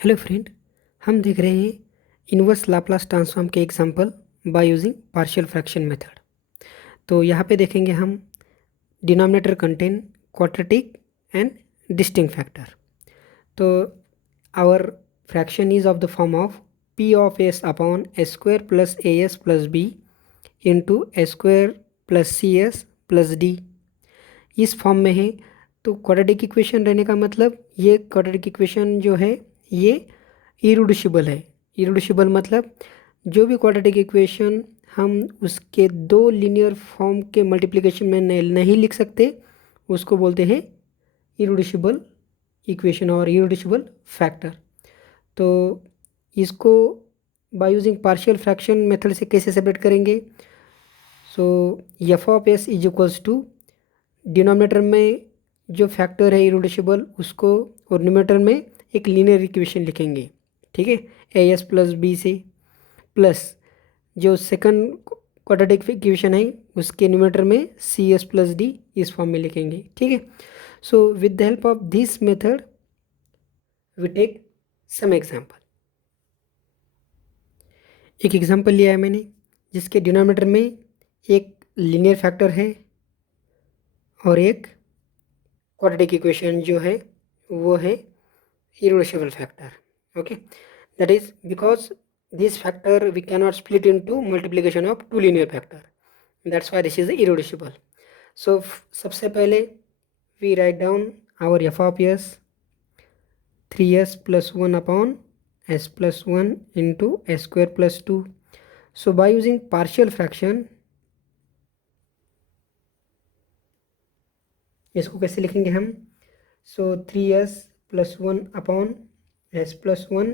Hello friend, हम देख रहे हैं इनवर्स लाप्लास ट्रांसफॉर्म के example by using partial fraction method. तो यहाँ पे देखेंगे हम denominator contain quadratic and distinct factor. तो our fraction is of the form of P of S upon S square plus A S plus B into S square plus C S plus D. इस form में है। तो quadratic equation रहने का मतलब ये quadratic equation जो है ये इरेड्यूसिबल है। इरेड्यूसिबल मतलब जो भी क्वाड्रेटिक इक्वेशन हम उसके दो लीनियर फॉर्म के मल्टीप्लिकेशन में नहीं लिख सकते उसको बोलते हैं इरेड्यूसिबल इक्वेशन और इरेड्यूसिबल फैक्टर। तो इसको by using partial fraction method से कैसे सेपरेट करेंगे? So F of S is equals to denominator में जो फैक्टर है इरेड्यूसिबल उसको और न्यूमरेटर में एक लीनियर इक्वेशन लिखेंगे, ठीक है, ए एस प्लस बी से, प्लस जो सेकंड क्वाड्रेटिक इक्वेशन है उसके न्यूमरेटर में सी एस प्लस डी इस फॉर्म में लिखेंगे, ठीक है। So with the help of this method we take some example. एक एग्जांपल लिया है मैंने जिसके डिनोमिनेटर में एक लीनियर फैक्टर है और एक क्वाड्रेटिक इक्वेशन जो है वो है irreducible factor. Okay, that is because this factor we cannot split into multiplication of two linear factor, that's why this is irreducible. So सबसे पहले we write down our f of s 3s plus 1 upon s plus 1 into s square plus 2. So by using partial fraction इसको कैसे लिखेंगे हम? So 3s plus 1 upon S plus 1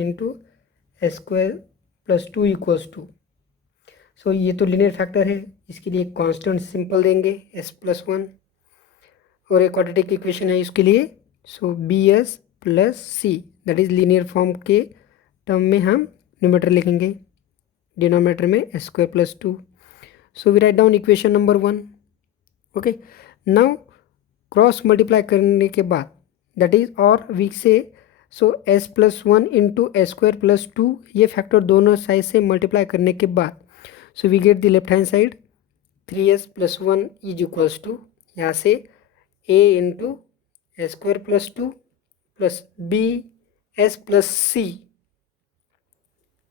into S square plus 2 equals to. So ये तो linear factor है, इसके लिए एक कांस्टेंट सिंपल देंगे एस प्लस 1, और एक क्वाड्रेटिक इक्वेशन है इसके लिए so B S plus C, that is linear form के टर्म में हम न्यूमरेटर लिखेंगे, डिनोमिनेटर में S square plus 2। So we write down equation number 1। Okay, now cross multiply करने के बाद दैट इज और वी से so S plus 1 into S square plus 2, ये फैक्टर दोनों साइड से मल्टीप्लाई करने के बाद so we get the left hand side 3s plus 1 is equals to यहाँ से a into S square plus 2 plus B S plus C,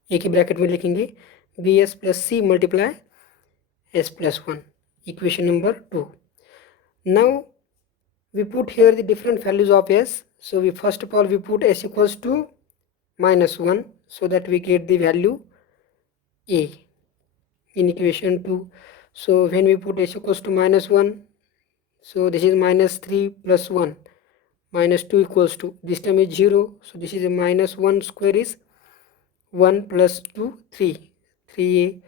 एक ही ब्रैकेट में लिखेंगे B S plus C multiply S plus 1, equation number 2। Now we put here the different values of s. So we first of all we put s equals to minus 1 so that we get the value a in equation 2. So when we put s equals to minus 1, so this is minus 3 plus 1 minus 2 equals to, this time is 0, so this is a minus 1 square is 1 plus 2 3a,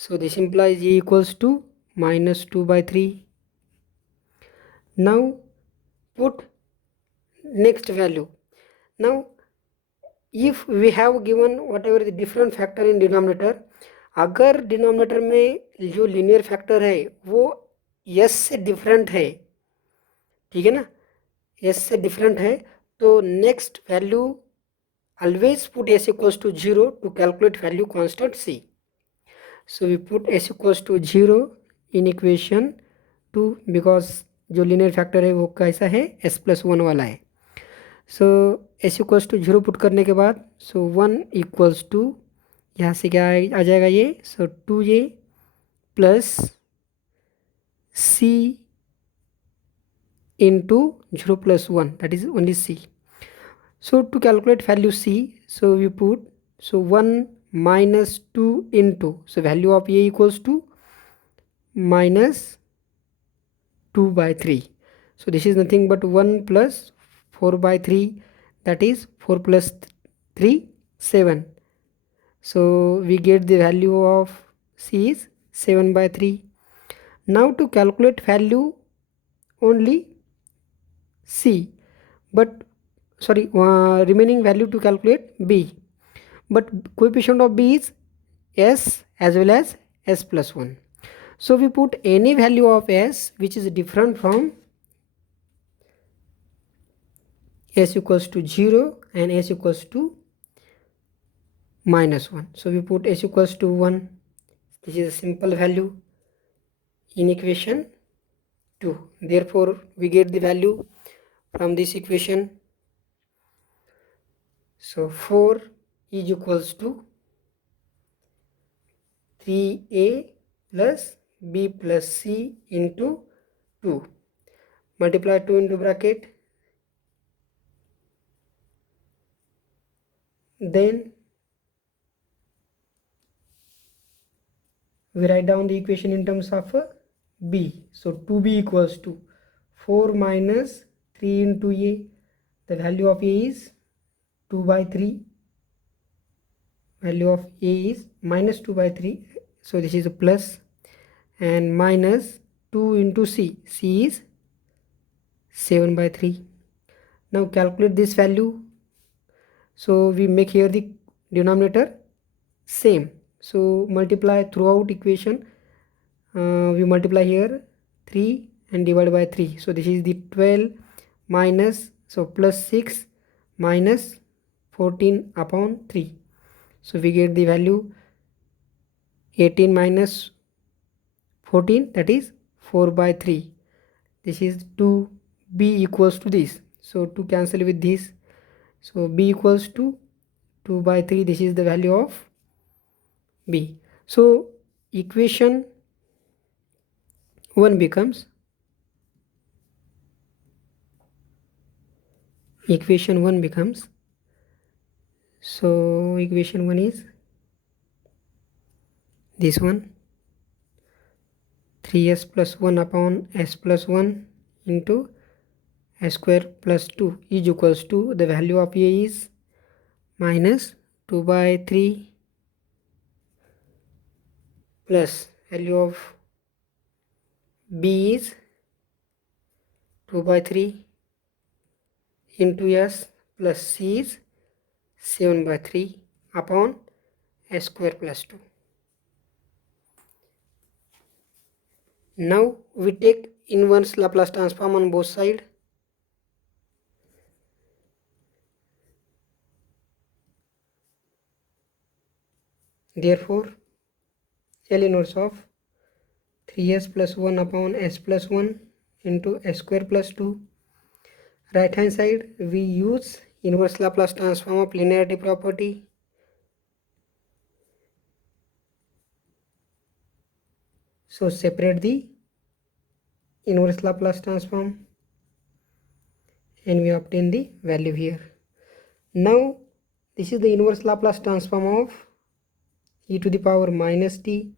so this implies a equals to minus 2 by 3. Now put next value. Now if we have given whatever the different factor in denominator, अगर डिनोमिनेटर में जो linear factor है वो s से डिफरेंट है, ठीक है ना, s से डिफरेंट है, तो next value always put s equals to 0 to calculate value constant c. So we put s equals to 0 in equation 2 because जो लीनियर फैक्टर है वो कैसा है, s प्लस 1 वाला है। सो एस इक्वल्स टू 0 पुट करने के बाद सो 1 इक्वल्स टू यहाँ से क्या आ जाएगा ये, so 2a plus c into 0 plus 1, that is only c. So to calculate value c, so we put so 1 minus 2 into, so value of a equals to minus 2 by 3. So this is nothing but 1 plus 4 by 3, that is 4 plus 3 7. So we get the value of c is 7 by 3. Now to calculate value only c, but sorry remaining value to calculate b, but coefficient of b is s as well as s plus 1. So we put any value of s which is different from s equals to 0 and s equals to -1. So we put s equals to 1. This is a simple value in equation 2. Therefore we get the value from this equation. So 4 is equals to 3a plus b plus c into 2. Multiply 2 into bracket. Then we write down the equation in terms of b. So 2b equals to 4 minus 3 into a. The value of a is 2 by 3. Value of a is minus 2 by 3. So this is a plus, and minus 2 into c. C is 7 by 3. Now calculate this value. So we make here the denominator same. So multiply throughout equation. We multiply here 3 and divide by 3. So this is the 12 minus, so plus 6 minus 14 upon 3. So we get the value 18 minus 14, that is 4 by 3. This is 2b equals to this. So to cancel with this, so b equals to 2 by 3. This is the value of b. So equation 1 becomes, so equation 1 is this one, 3s plus 1 upon s plus 1 into s square plus 2 is equals to, the value of a is minus 2 by 3 plus value of b is 2 by 3 into s plus c is 7 by 3 upon s square plus 2. Now we take inverse Laplace transform on both sides. Therefore L inverse of 3s plus 1 upon s plus 1 into s square plus 2. Right hand side we use inverse Laplace transform of linearity property. So separate the inverse Laplace transform and we obtain the value here. Now this is the inverse Laplace transform of e to the power minus t,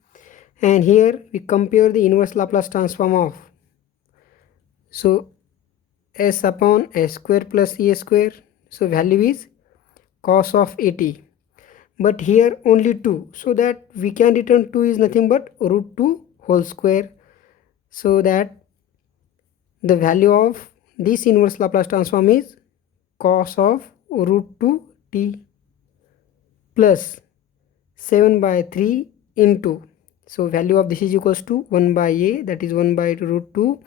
and here we compare the inverse Laplace transform of, so s upon s square plus e square. So value is cos of at, but here only 2, so that we can return 2 is nothing but root 2 whole square. So that the value of this inverse Laplace transform is cos of root 2 t plus 7 by 3 into, so value of this is equals to 1 by a, that is 1 by root 2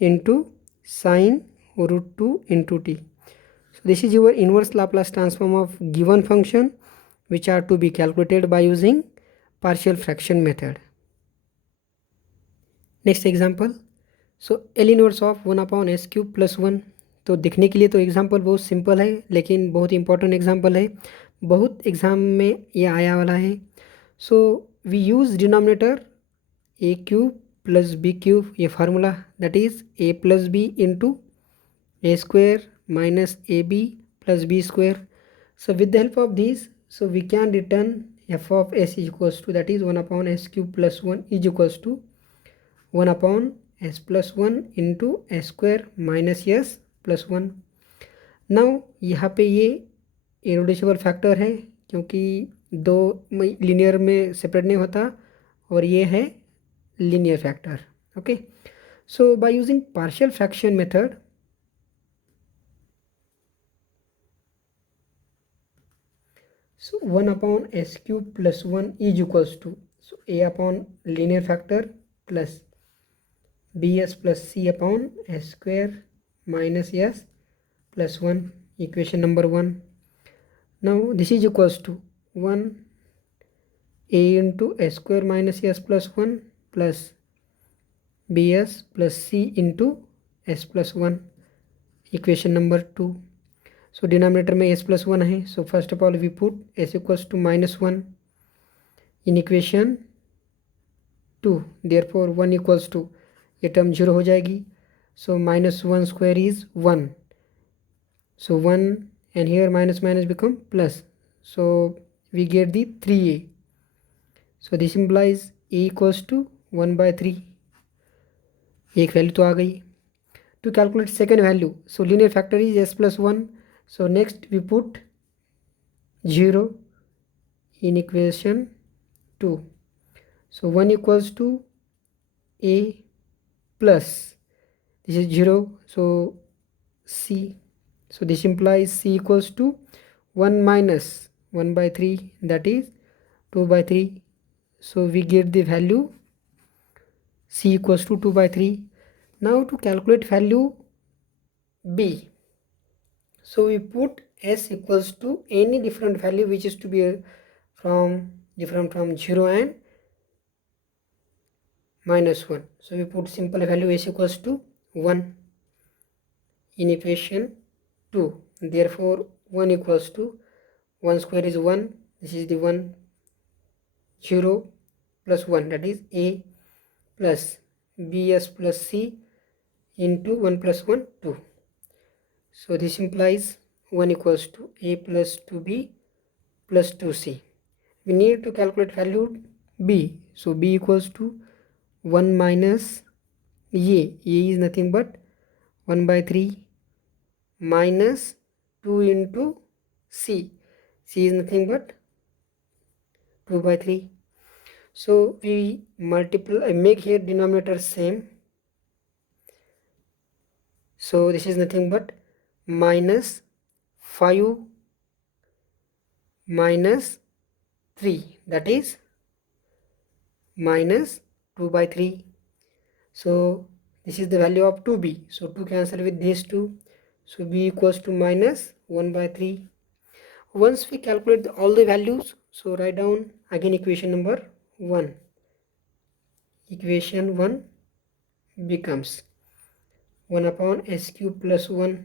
into sine root 2 into t. So this is your inverse Laplace transform of given function, which are to be calculated by using partial fraction method. Next example, so L inverse of 1 upon S cube plus 1. तो दिखने के लिए तो एग्जाम्पल बहुत सिंपल है, लेकिन बहुत important example है, बहुत एग्जाम में ये आया वाला है. So we use denominator A cube plus B cube, ये formula, that is A plus B into A square minus A B plus B square. So with the help of this, so we can return f of s is equals to, that is 1 upon s cube plus 1 is equals to 1 upon s plus 1 into s square minus s plus 1. नाउ यहाँ पे ये इररेड्यूसिबल फैक्टर है, क्योंकि दो लीनियर में सेपरेट नहीं होता, और ये है linear factor. Okay, so by using partial fraction method, so 1 upon s cube plus 1 is equals to, so a upon linear factor plus bs plus c upon s square minus s plus 1, equation number 1. Now this is equals to 1 a into s square minus s plus 1 plus bs plus c into s plus 1, equation number 2. So denominator में s plus 1 है, so first of all we put s equals to -1 in equation 2. Therefore 1 equals to, ये term 0 हो जाएगी, so -1 square is 1, so 1 and here minus minus become plus, so we get the 3a. so this implies a equals to 1/3. एक वैल्यू तो आ गई. to calculate second value, so linear factor is s plus 1, so next we put 0 in equation 2, so 1 equals to a plus, this is 0, so c, so this implies c equals to 1 minus 1/3, that is 2/3, so we get the value c equals to 2/3. Now to calculate value b, so we put s equals to any different value which is to be different from 0 and -1, so we put simple value s equals to 1 in equation 2. therefore 1 equals to 1 square is 1, this is the 1, 0 plus 1, that is a plus bs plus c into 1 plus 1, 2, so this implies 1 equals to a plus 2b plus 2c. we need to calculate value b, so b equals to 1 minus a is nothing but 1/3 minus 2 into c is nothing but 2/3, so we multiply, make here denominator same, so this is nothing but minus 5 minus 3, that is minus 2/3, so this is the value of 2b, so 2 cancel with these 2, so b equals to minus 1/3. once we calculate all the values, so write down again equation number 1. equation 1 becomes 1 upon s cube plus 1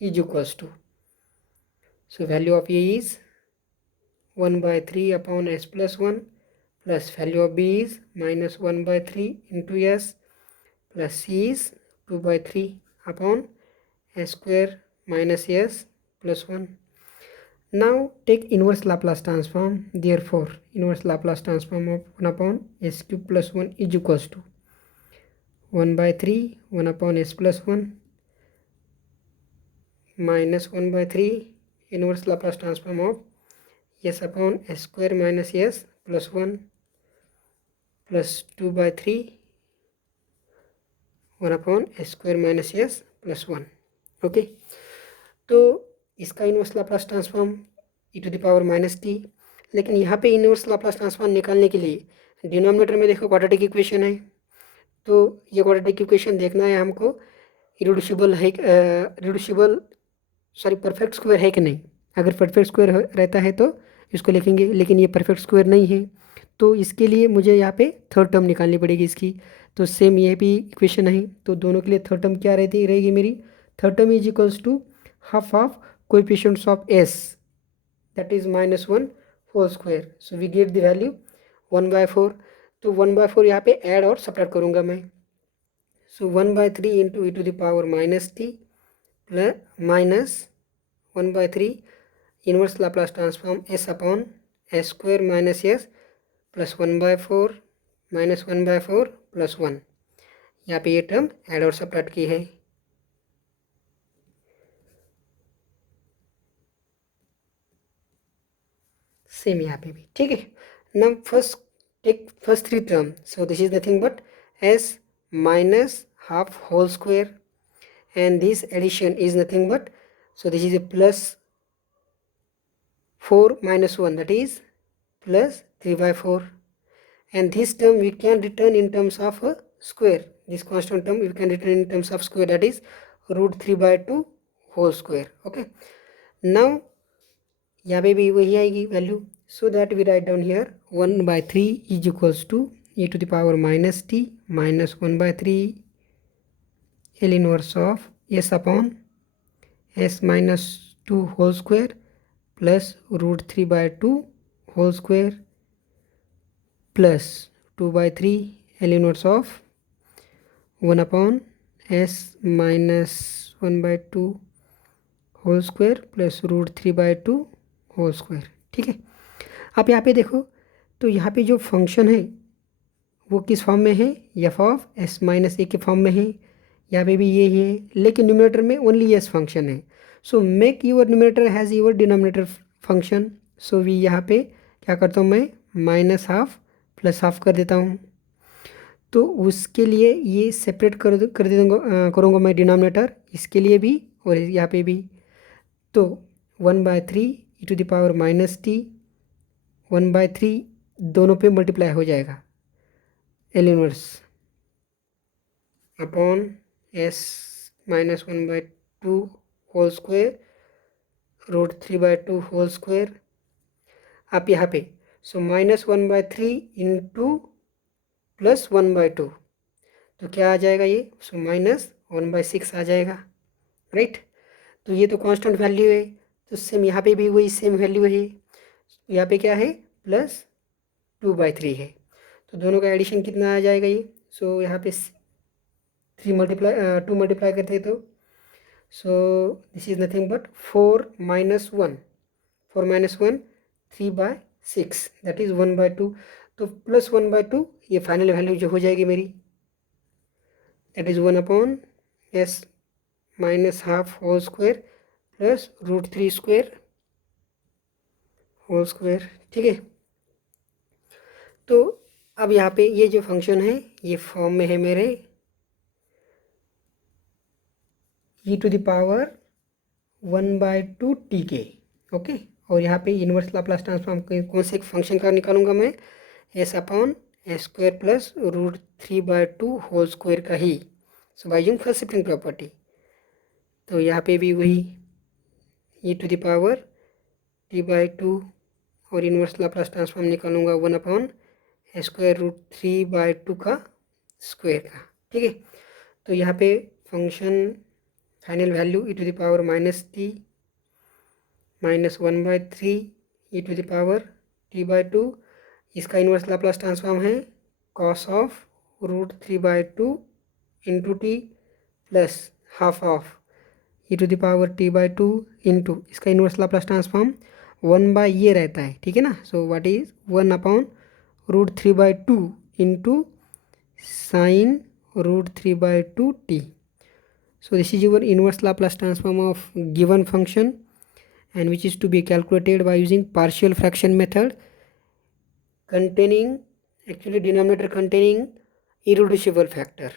is equals to, so value of a is 1/3 upon s plus 1 plus value of b is minus 1/3 into s plus c is 2/3 upon s square minus s plus 1. now take inverse Laplace transform, therefore inverse Laplace transform of 1 upon s cube plus 1 is equals to 1/3 1 upon s plus 1 minus 1/3 inverse Laplace transform of s upon s square minus s plus 1 plus 2/3 1 upon s square minus s plus 1. ओके, तो इसका inverse Laplace transform e⁻−t, लेकिन यहाँ पे inverse Laplace transform निकालने के लिए डिनोमिनेटर में देखो क्वाड्रेटिक इक्वेशन है, तो ये क्वाड्रेटिक इक्वेशन देखना है हमको इरेड्यूसिबल है, परफेक्ट स्क्वायर है कि नहीं. अगर परफेक्ट स्क्वायर रहता है तो इसको लिखेंगे, लेकिन ये परफेक्ट स्क्वायर नहीं है, तो इसके लिए मुझे यहाँ पे थर्ड टर्म निकालनी पड़ेगी इसकी. तो सेम ये भी इक्वेशन है, तो दोनों के लिए थर्ड टर्म क्या रहेगी मेरी. Third term is equals to half of coefficients of s, that is -1 whole square, so we get the value 1/4. तो 1/4 यहाँ पे ऐड और सब्ट्रैक्ट करूँगा मैं, सो 1/3 into e⁻−t plus minus 1/3 inverse Laplace transform s upon s square minus s plus 1/4 माइनस 1/4 प्लस 1. यहाँ पे ये term add और सब्ट्रैक्ट की है. सेम यहाँ पे भी ठीक है. Now first take first 3 term, so this is nothing but s minus half whole square and this addition is nothing but, so this is a plus 4 minus 1, that is plus 3/4, and this term we can return in terms of a square. This constant term we can return in terms of square, that is √3/2 whole square. Okay, now यहाँ पे भी वही आएगी value. So that we write down here 1/3 is equals to e to the power minus t minus 1/3 L inverse of s upon s minus 2 whole square plus root 3/2 whole square plus 2/3 L inverse of 1 upon s minus 1/2 whole square plus root 3/2 whole square. ठीक है. आप यहाँ पे देखो तो यहाँ पे जो फंक्शन है वो किस फॉर्म में है, एफ ऑफ एस माइनस ए के फॉर्म में है. यहाँ पे भी ये है लेकिन न्यूमरेटर में ओनली एस फंक्शन है. So make your numerator has your denominator function. So we यहाँ पे क्या करता हूँ मैं, माइनस हाफ प्लस हाफ कर देता हूँ. तो उसके लिए ये सेपरेट कर दे दूँगा करूँगा मैं डिनोमिनेटर, इसके लिए भी और यहाँ पे भी. तो 1/3 E to the power minus T 1/3 दोनों पे मल्टीप्लाई हो जाएगा L inverse upon S minus 1/2 whole square root 3/2 whole square. आप यहाँ पे सो माइनस 1/3 इंटू प्लस 1/2 तो क्या आ जाएगा ये, सो माइनस 1/6 आ जाएगा. राइट. तो ये तो कांस्टेंट वैल्यू है तो सेम यहाँ पे भी वही सेम वैल्यू है. यहाँ पे क्या है, प्लस 2/3 है. तो दोनों का एडिशन कितना आ जाएगा ये, सो यहाँ पे 2 मल्टीप्लाई करते हैं तो सो दिस इज नथिंग बट 4 minus 1 3/6 दैट इज 1/2. तो प्लस 1/2 ये फाइनल वैल्यू जो हो जाएगी मेरी that is 1 upon S minus half whole square plus root 3 square whole square. ठीक है. तो अब यहाँ पे ये जो फंक्शन है ये फॉर्म में है मेरे e to the power 1/2 t के. ओके. और यहाँ पे इन्वर्स लाप्लास ट्रांसफॉर्म कौन से फंक्शन का निकालूंगा मैं, S upon S square plus root 3/2 whole square का ही. So by using first shifting property. तो यहाँ पे भी वही e to the power t/2 और इन्वर्स लाप्लास ट्रांसफॉर्म निकालूंगा 1 अपॉन स्क्वायर रूट 3/2 का स्क्वायर का. ठीक है. तो यहाँ पे function final value e to the power minus t minus 1/3 e to the power t/2. इसका इन्वर्स लाप्लास ट्रांसफॉर्म है cos of root 3/2 into t plus half of e to the power t/2 into इसका inverse Laplace transform 1 ये रहता है. ठीक है ना. So what is 1 upon root 3/2 into sine root 3/2 t. So this is your inverse Laplace transform of given function and which is to be calculated by using partial fraction method containing actually denominator containing irreducible factor.